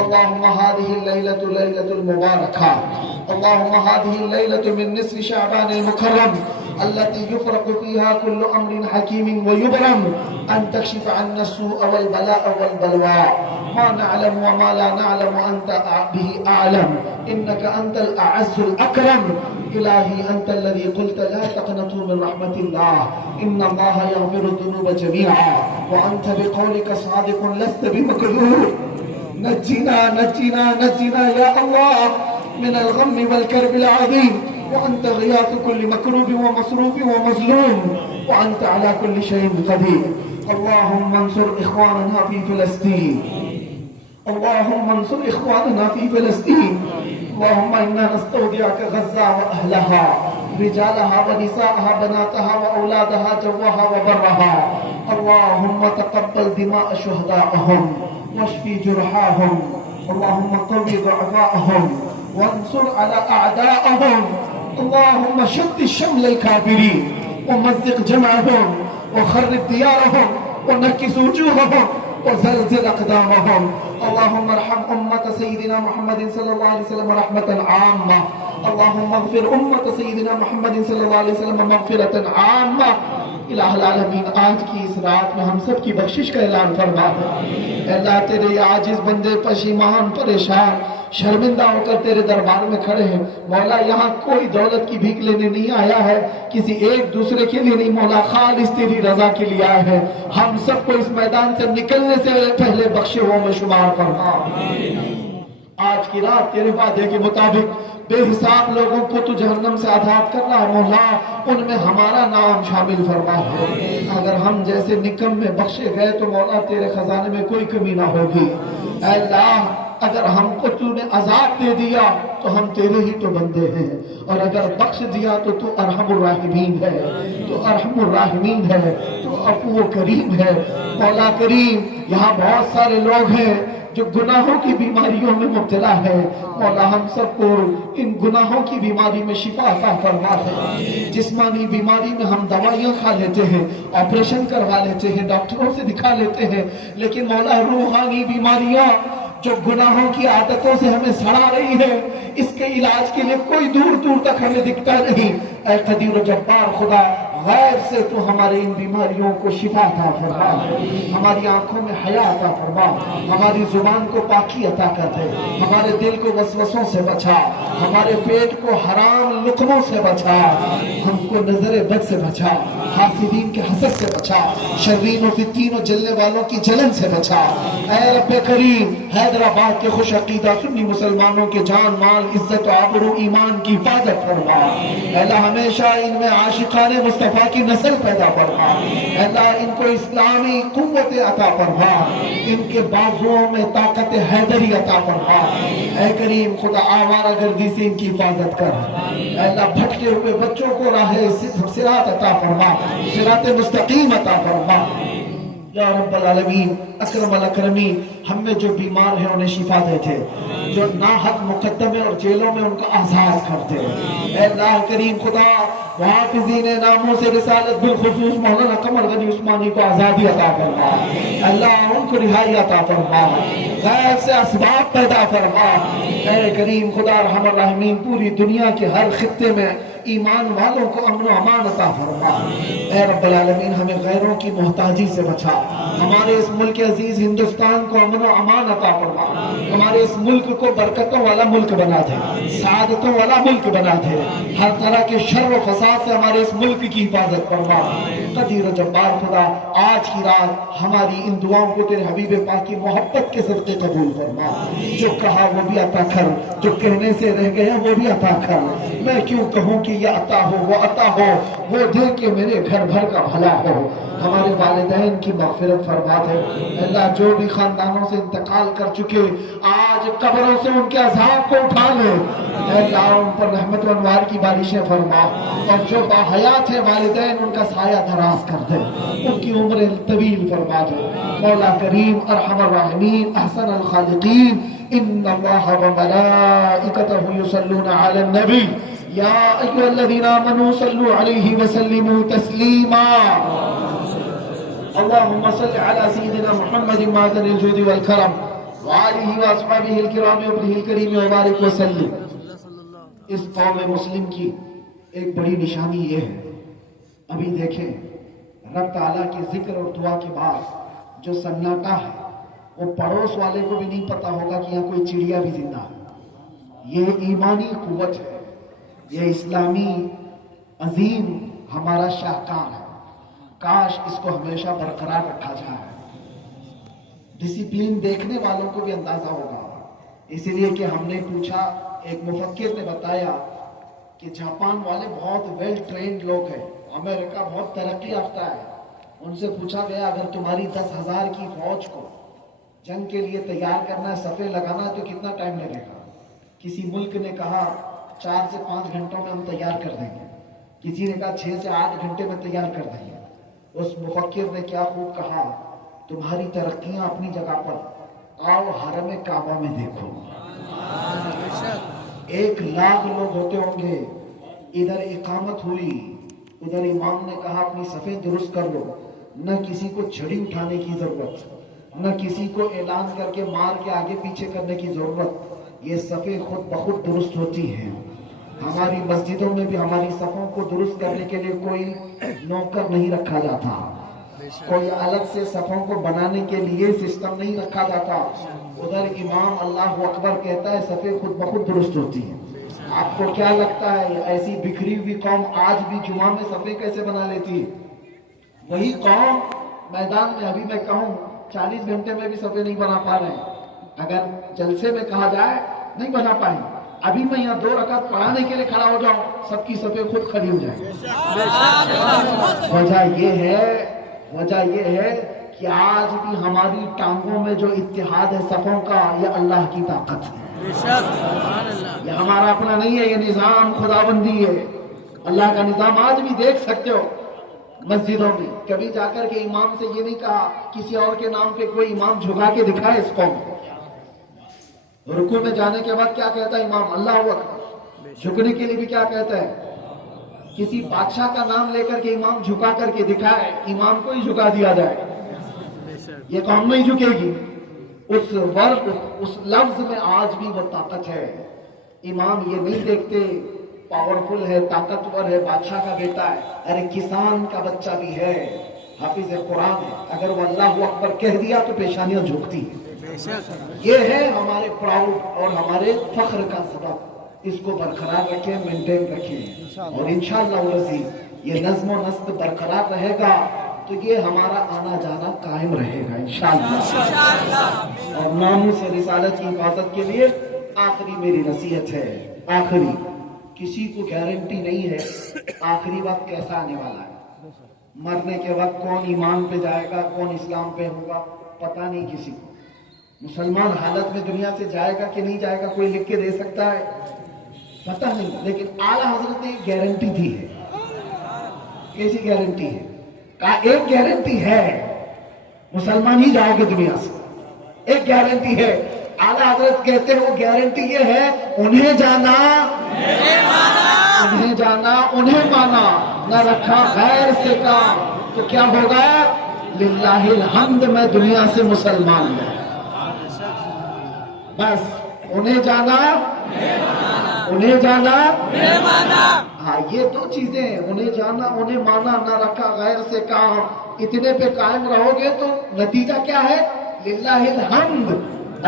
اللهم هذه الليلة ليلة المباركة، اللهم هذه الليلة من نصف شعبان المكرم التي يفرق فيها كل أمر حكيم ويبرم، أن تكشف عنا السوء والبلاء والبلوى، ما نعلم وما لا نعلم أنت به أعلم، إنك أنت الأعز الأكرم. إلهي أنت الذي قلت لا تقنطوا من رحمة الله، إن الله يغفر الذنوب جميعا، وأنت بقولك صادق لست بمكذوب. نجنا نجنا نجنا يا الله من الغم والكرب العظيم، وأنت غياث كل مكروب ومصروف ومظلوم، وأنت على كل شيء قدير. اللهم انصر إخواننا في فلسطين، اللهم انصر إخواننا في فلسطين. اللهم إنا نستودعك غزة وأهلها، رجالها ونساءها، بناتها وأولادها، جوها وبرها. اللهم تقبل دماء شهدائهم واشفي جرحاهم، اللهم قوي ضعفاءهم وانصر على أعدائهم. اللهم شتت شمل الكافرين ومزق جمعهم وخرب ديارهم ونكس وجوههم وزلزل أقدامهم. اللهم ارحم أمة سيدنا محمد صلى الله عليه وسلم رحمة عامة، اللهم اغفر أمة سيدنا محمد صلى الله عليه وسلم مغفرة عامة. الہ العالمین، آج کی اس رات میں ہم سب کی بخشش کا اعلان فرما ہے۔ اللہ تیرے عاجز بندے پشیمان، پریشان، شرمندہ ہو کر تیرے دربار میں کھڑے ہیں مولا۔ یہاں کوئی دولت کی بھیک لینے نہیں آیا ہے، کسی ایک دوسرے کے لیے نہیں مولا، خالص تیری رضا کے لیے آیا ہے۔ ہم سب کو اس میدان سے نکلنے سے پہلے بخشے ہوا میں شمار فرما۔ آج کی رات تیرے وعدے کے مطابق بے حساب لوگوں کو تو جہنم سے آزاد کر رہا ہے مولا، ان میں ہمارا نام شامل فرما ہے۔ اگر ہم جیسے نکم میں بخشے گئے تو مولا تیرے خزانے میں کوئی کمی نہ ہوگی۔ اے اللہ، اگر ہم کو تو نے عذاب دے دیا تو ہم تیرے ہی تو بندے ہیں، اور اگر بخش دیا تو تو ارحم الراحمین ہے، تو ارحم الراحمین ہے، تو عفو و کریم ہے۔ مولا کریم، یہاں بہت سارے لوگ ہیں جو گناہوں کی بیماریوں میں مبتلا ہے مولا، ہم سب کو ان گناہوں کی بیماری میں شفا عطا فرما ہے۔ جسمانی بیماری میں ہم دوائیاں کھا لیتے ہیں، آپریشن کروا لیتے ہیں، ڈاکٹروں سے دکھا لیتے ہیں، لیکن مولا روحانی بیماریاں جو گناہوں کی عادتوں سے ہمیں سڑا رہی ہے، اس کے علاج کے لیے کوئی دور دور تک ہمیں دکھتا نہیں۔ اے قدیر و جبار خدا، غیب سے تو ہمارے ان بیماریوں کو شفا عطا فرما، ہماری آنکھوں میں حیا عطا فرما، ہماری زبان کو پاکی عطا کر دے، ہمارے دل کو وسوسوں سے بچا، ہمارے پیٹ کو حرام لقموں سے بچا، ہم کو نظر بد سے بچا، حاسدین کے حسد سے بچا، شرین و فتین و جلنے والوں کی جلن سے بچا۔ اے رب کریم، حیدرآباد کے خوش عقیدہ سنی مسلمانوں کے جان مال عزت و آبرو ایمان کی حفاظت فرما۔ اے اللہ، ہمیشہ ان میں عاشقان مصطفیٰ کی نسل پیدا فرما۔ اے اللہ، ان کو اسلامی قوت عطا فرما، ان کے بازوؤں میں طاقت حیدری عطا فرما۔ اے کریم خدا، آوارہ گردی سے ان کی حفاظت کر۔ اے اللہ، بھٹکے ہوئے بچوں کو راہ صراط عطا فرما، صراط مستقیم عطا فرما۔ یا رب العالمین اکرم الاکرمین ہم میں جو بیمار ہیں انہیں شفا دیتے، جو ناحق مقدمے اور جیلوں میں ان کا آزاد کرتے۔ اے اللہ کریم خدا محافظین ناموس رسالت بالخصوص مولانا قمر غنی عثمانی کو آزادی عطا فرما، اللہ ان کو رہائی عطا فرما، غیب سے اسباب پیدا فرما۔ اے کریم خدا ارحم الراحمین پوری دنیا کے ہر خطے میں ایمان والوں کو امن و امان عطا فرما۔ اے رب العالمین ہمیں غیروں کی محتاجی سے بچا، ہمارے اس ملک عزیز ہندوستان کو امن و امان عطا فرما، ہمارے اس ملک کو برکتوں والا ملک بنا دے، سعادتوں والا ملک بنا دے، ہر طرح کے شر و فساد سے ہمارے اس ملک کی حفاظت فرما۔ قدیر و جبار خدا آج کی رات ہماری ان دعاؤں کو تیرے حبیب پاک کی محبت کے صدقے قبول فرما، جو کہا وہ بھی عطا کر، جو کہنے سے رہ گئے وہ بھی عطا کر۔ میں کیوں کہوں کہ یہ عطا ہو وہ عطا ہو، وہ دے کہ میرے گھر بھر کا بھلا ہو۔ ہمارے والدین کی مغفرت فرما دے اللہ، جو بھی خاندانوں سے انتقال کر چکے آج قبروں سے ان کے عذاب کو اٹھا لے اللہ، ان پر رحمت و انوار کی بارشیں فرما، اور جو باحیات ہیں والدین ان کا سایہ دراز کر دے، ان کی عمر طویل فرما دے۔ مولا کریم ارحم الراحمین احسن الخالقین، ان اللہ وملائکتہ یصلون علی النبی یا ایھا الذین آمنوا صلوا علیہ وسلموا تسلیما۔ اللہم صل علی سیدنا محمد معدن الجود والکرم وآلہ واصحابہ الکرام وابنہ الکریم وبارک وسلم۔ اس قوم مسلم کی ایک بڑی نشانی یہ ہے، ابھی دیکھیں رب تعالیٰ کے ذکر اور دعا کے بعد جو سناٹا ہے وہ پڑوس والے کو بھی نہیں پتا ہوگا کہ یہاں کوئی چڑیا بھی زندہ ہے۔ یہ ایمانی قوت ہے، یہ اسلامی عظیم ہمارا شاہکار ہے، کاش اس کو ہمیشہ برقرار رکھا جائے۔ ڈسپلن دیکھنے والوں کو بھی اندازہ ہوگا، اسی لیے کہ ہم نے پوچھا، ایک مفکر نے بتایا کہ جاپان والے بہت ویل ٹرینڈ لوگ ہیں، امریکہ بہت ترقی یافتہ ہے۔ ان سے پوچھا گیا اگر تمہاری 10,000 کی فوج کو جنگ کے لیے تیار کرنا ہے، صفیں لگانا ہے، تو کتنا ٹائم لگے گا؟ کسی ملک نے کہا 4 سے 5 گھنٹوں میں ہم تیار کر دیں گے، کسی نے کہا 6 سے 8 گھنٹے میں تیار کر دیں گے۔ اس مفکر نے کیا خوب کہا، تمہاری ترقیاں اپنی جگہ پر، آؤ حرم کعبہ میں دیکھو، 1,00,000 لوگ ہوتے ہوں گے، ادھر اقامت ہوئی، ادھر امام نے کہا اپنی صفیں درست کر لو، نہ کسی کو چھڑی اٹھانے کی ضرورت، نہ کسی کو اعلان کر کے مار کے آگے پیچھے کرنے کی ضرورت، یہ صفیں خود بخود درست ہوتی ہیں۔ ہماری مسجدوں میں بھی ہماری صفوں کو درست کرنے کے لیے کوئی نوکر نہیں رکھا جاتا، کوئی الگ سے صفوں کو بنانے کے لیے سسٹم نہیں رکھا جاتا، ادھر امام اللہ اکبر کہتا ہے صفیں خود بخود درست ہوتی ہیں۔ آپ کو کیا لگتا ہے ایسی بکھری ہوئی قوم آج بھی جمعہ میں صفیں کیسے بنا لیتی ہے؟ وہی قوم میدان میں ابھی میں کہوں 40 گھنٹے میں بھی صفیں نہیں بنا پا رہے ہیں، اگر جلسے میں کہا جائے نہیں بنا پائیں، ابھی میں یہاں 2 رکعت پڑھانے کے لیے کھڑا ہو جاؤں سب کی صفیں خود کھڑی ہو جائیں۔ وجہ یہ ہے کہ آج بھی ہماری ٹانگوں میں جو اتحاد ہے صفوں کا، یہ اللہ کی طاقت ہے، یہ ہمارا اپنا نہیں ہے، یہ نظام خداوندی ہے، اللہ کا نظام۔ آج بھی دیکھ سکتے ہو مسجدوں میں، کبھی جا کر کے امام سے یہ نہیں کہا کسی اور کے نام پہ کوئی امام جھکا کے دکھائے اس قوم کو۔ رکوع میں جانے کے بعد کیا کہتا ہے امام؟ اللہ اکبر۔ جھکنے کے لیے بھی کیا کہتا ہے؟ کسی بادشاہ کا نام لے کر کے امام جھکا کر کے دکھائے، امام کو ہی جھکا دیا جائے، یہ قوم نہیں جھکے گی۔ اس ورد اس لفظ میں آج بھی وہ طاقت ہے۔ امام یہ نہیں دیکھتے پاورفل ہے، طاقتور ہے، بادشاہ کا بیٹا ہے، ارے کسان کا بچہ بھی ہے، حافظ قرآن ہے، اگر وہ اللہ اکبر کہہ دیا تو پیشانیاں جھکتی ہیں۔ یہ ہے ہمارے پراؤڈ اور ہمارے فخر کا سبب، اس کو برقرار رکھیں، مینٹین رکھیں، اور انشاءاللہ العزیز یہ نظم و نسق برقرار رہے گا تو یہ ہمارا آنا جانا قائم رہے گا انشاءاللہ۔ اور ناموس رسالت کی حفاظت کے لیے آخری میری نصیحت ہے، آخری، کسی کو گارنٹی نہیں ہے آخری وقت کیسا آنے والا ہے، مرنے کے وقت کون ایمان پہ جائے گا، کون اسلام پہ ہوگا، پتہ نہیں کسی کو۔ مسلمان حالت میں دنیا سے جائے گا کہ نہیں جائے گا کوئی لکھ کے دے سکتا ہے؟ پتہ نہیں، لیکن اعلیٰ حضرت نے گارنٹی دی ہے۔ کیسی گارنٹی ہے؟ کہا ایک گارنٹی ہے، مسلمان ہی جاؤ گے دنیا سے. ایک گارنٹی ہے. اعلیٰ حضرت کہتے ہیں وہ گارنٹی یہ ہے انہیں جانا انہیں جانا انہیں مانا نہ رکھا غیر سے کام تو کیا ہوگا؟ للہ الحمد میں دنیا سے مسلمان ہوں. بس انہیں جانا انہیں جانا ہاں یہ دو چیزیں ہیں. انہیں جانا انہیں مانا نہ رکھا غیر سے کام. اتنے پہ قائم رہو گے تو نتیجہ کیا ہے؟ للہ الحمد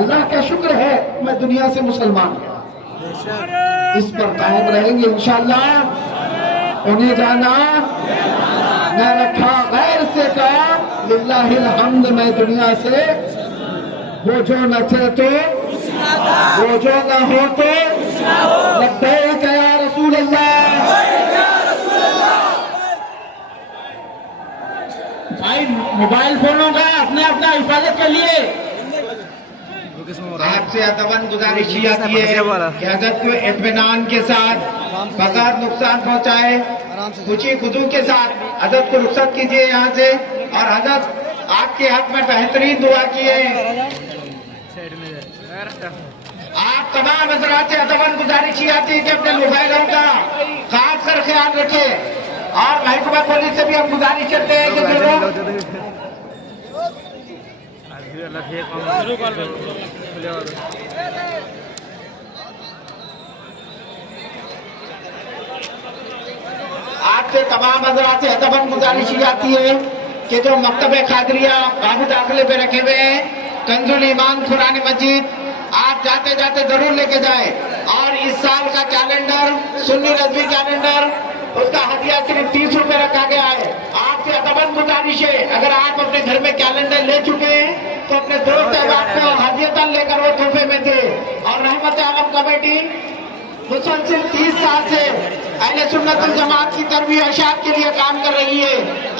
اللہ کا شکر ہے میں دنیا سے مسلمان ہوں. اس پر قائم رہیں گے انشاءاللہ. انہیں جانا نہ رکھا غیر سے کام للہ الحمد میں دنیا سے. وہ جو نہ تھے تو وہ جو نہ ہو تو لبیک یا رسول اللہ. بھائی موبائل فونوں کا اپنے اپنا حفاظت کے لیے آپ سے ادباً گزارش کی جاتی ہے کہ حضرت کو اطمینان کے ساتھ بغیر نقصان پہنچائے خوشی خضوع کے ساتھ حضرت کو رخصت کیجیے یہاں سے. اور حضرت آپ کے حق میں بہترین دعا کیے. آپ تمام حضرات سے ادباً گزارش کی جاتی ہے کہ اپنے موبائلوں کا خاص کر خیال رکھے. اور محکمہ پولیس سے بھی ہم گزارش کرتے ہیں کہ آپ سے تمام حضرات سے ادباً گزارش کی جاتی ہے کہ جو مکتب قادریہ باب داخلے پہ رکھے ہوئے ہیں کنز الایمان قرآن مجید آپ جاتے جاتے ضرور لے کے جائیں. اور اس سال کا کیلنڈر سنی رضوی کیلنڈر اس کا ہدیہ صرف 30 روپے رکھا گیا ہے. آپ سے ادباً گزارش ہے اگر آپ اپنے گھر میں کیلنڈر لے چکے ہیں تو اپنے دوست احباب کو ہدیتاً لے کر وہ تحفے میں دے. اور رحمت عالم کمیٹی مسلسل 30 سال سے اہل سنت الجماعت کی تربیت اشاعت کے لیے کام کر رہی ہے.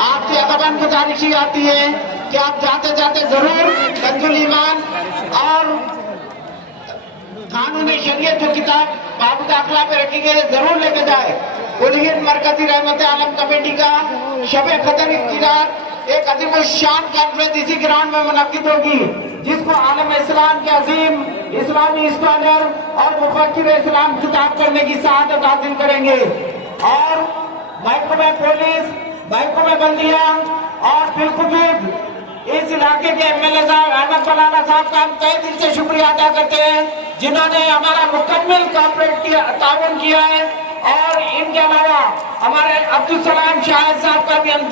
آپ سے ادباً گزارش کی جاتی ہے کہ آپ جاتے جاتے ضرور کنز الایمان اور قانون شریعت جو کتاب باب داخلہ پہ رکھی گئی ہے ضرور لے کے جائے. ہند مرکزی رحمت عالم کمیٹی کا شب قدر افتتاح ایک عظیم الشان کانفرنس اسی گراؤنڈ میں منعقد ہوگی جس کو عالم اسلام کے عظیم اسلامی اسکالر اور مفکر اسلام خطاب کرنے کی سعادت حاصل کریں گے. اور محکمہ پولیس محکمہ بلدیہ اور بالخصوص اس علاقے کے ایم ایل اے صاحب احمد بلالہ صاحب کا ہم تہ دل سے شکریہ ادا کرتے ہیں جنہوں نے ہمارا مکمل تعاون کیا ہے. اور ان کے علاوہ ہمارے عبدالسلام شاہد صاحب کا بھی ہم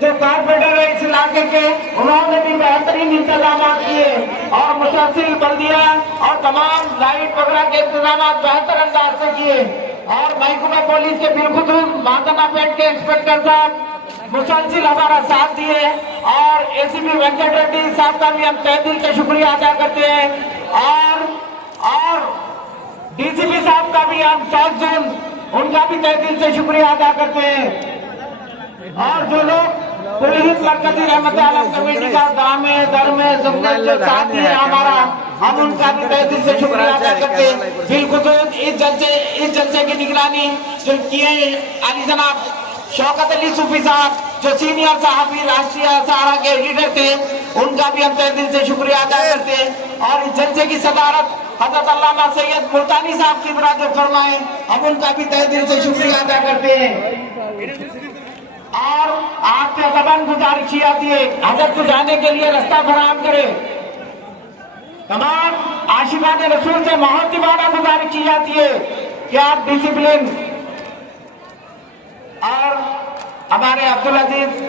جو کارپوریٹر ہے اس علاقے کے انہوں نے بھی بہترین انتظامات کیے. اور مسلسل بلدیہ اور تمام لائٹ وغیرہ کے انتظامات بہتر انداز سے کیے. اور محکمہ پولیس کے بالخصوص مادنا پیٹ کے انسپیکٹر صاحب مسلسل ہمارا ساتھ دیے. اور اے سی پی وینکٹ ریڈی صاحب کا بھی ہم تہ دل سے شکریہ ادا کرتے ہیں. اور ڈی سی پی صاحب کا بھی ہم ساؤتھ زون ان کا بھی تہ دل سے شکریہ ادا کرتے ہیں. اور جو لوگ پولیس مرکزی رحمت عالم کمیٹی کا دامے درمے زمین جو ساتھ دیے ہمارا ہم ان کا بھی تہ دل سے شکریہ ادا کرتے ہیں. بالخصوص اس جلسے کی نگرانی جو کیے علی جناب شوکت علی صوفی صاحب جو سینئر صحافی راشٹریہ سہارا کے ایڈیٹر تھے ان کا بھی ہم تہ دل سے شکریہ ادا کرتے ہیں. اور اس جلسے کی صدارت حضرت علامہ سید ملتانی صاحب کی برات فرمائیں ہم ان کا بھی تہ دل سے شکریہ ادا کرتے ہیں. اور آپ سے ادباً گزارش کی جاتی ہے حضرت کو جانے کے لیے رستہ فراہم کرے. تمام عاشقان رسول سے محترمانہ گزارش کی جاتی ہے کہ آپ ڈسپلن. اور ہمارے عبدالعزیز